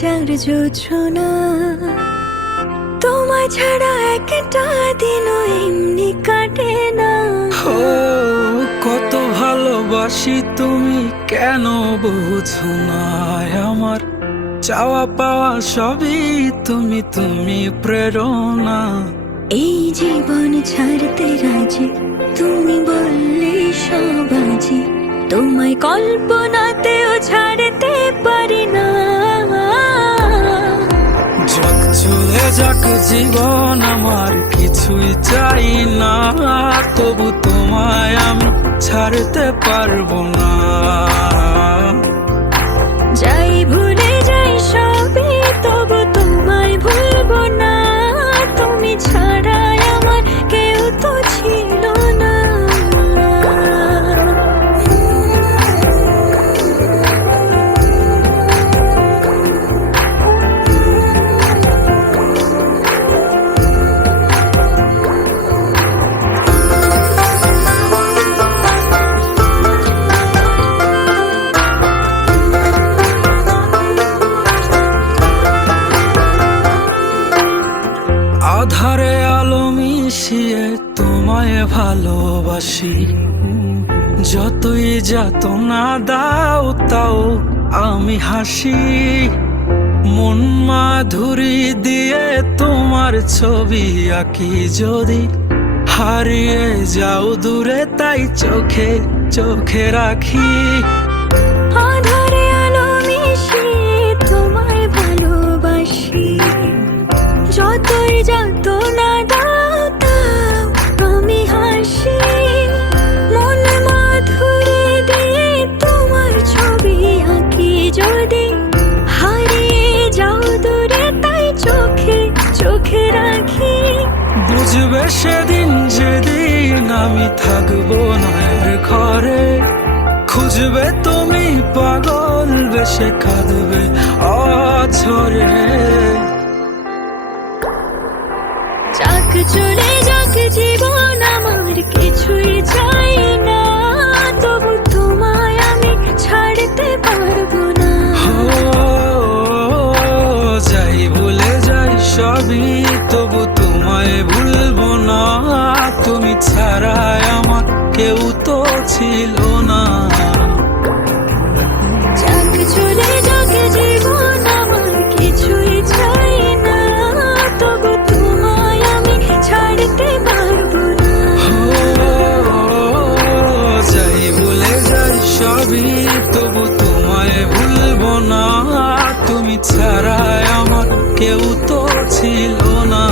হাজার যোছনা, তোমায় ছাড়া একটা দিনও এমনি কাটে না। ও কত ভালোবাসি তুমি কেন বুঝো না, আমার চাওয়া পাওয়া সবই তুমি, তুমি প্রেরণা। এই জীবন ছাড়তে রাজি, তুমি বললে সব আজি, তোমায় কল্পনাতেও ছাড়তে পারি না। যাক চলে যাক জীবন আমার কিছুই চাই না, তবু তোমায় আমি ছাড়তে পারবো না। যাই ভুলে যাই সবই তবু তোমায় ভুলবো না, তুমি ছাড়া আমার কেউ তো ছিল না। আধারে আলো মিশিয়ে তোমায় ভালোবাসি, যতই যাতনা দাও তাও আমি হাসি। মন মাধুরী দিয়ে তোমার ছবি আঁকি, যদি হারিয়ে যাও দূরে তাই চোখে চোখে রাখি। আধারে আলো মিশিয়ে তোমায় ভালোবাসি, যতই যাতনা দাও তাও আমি হাসি। মন মাধুরী দিয়ে তোমার ছবি আঁকি, যদি হারিয়ে যাও দূরে তাই চোখে চোখে রাখি। বুঝবে সেদিন যেদিন আমি থাকবো না ঘরে, খুঁজবে তুমি পাগল বেশে কাঁদবে অঝরে। যাক চলে যাক জীবন আমার কিছুই চাই না, তবু তোমায় আমি ছাড়তে পারবো না। যাই ভুলে যাই সবই তবু তোমায় ভুলবো না, তুমি ছাড়া আমার কেউ তো ছিল না। যাক চলে যাক জীবন আমার কিছুই চাই না, তবু তোমায় আমি ছাড়তে পারবো না। যাই ভুলে যাই সবই তবু তোমায় ভুলবো না, তুমি ছাড়া আমার কেউ তো ছিল না।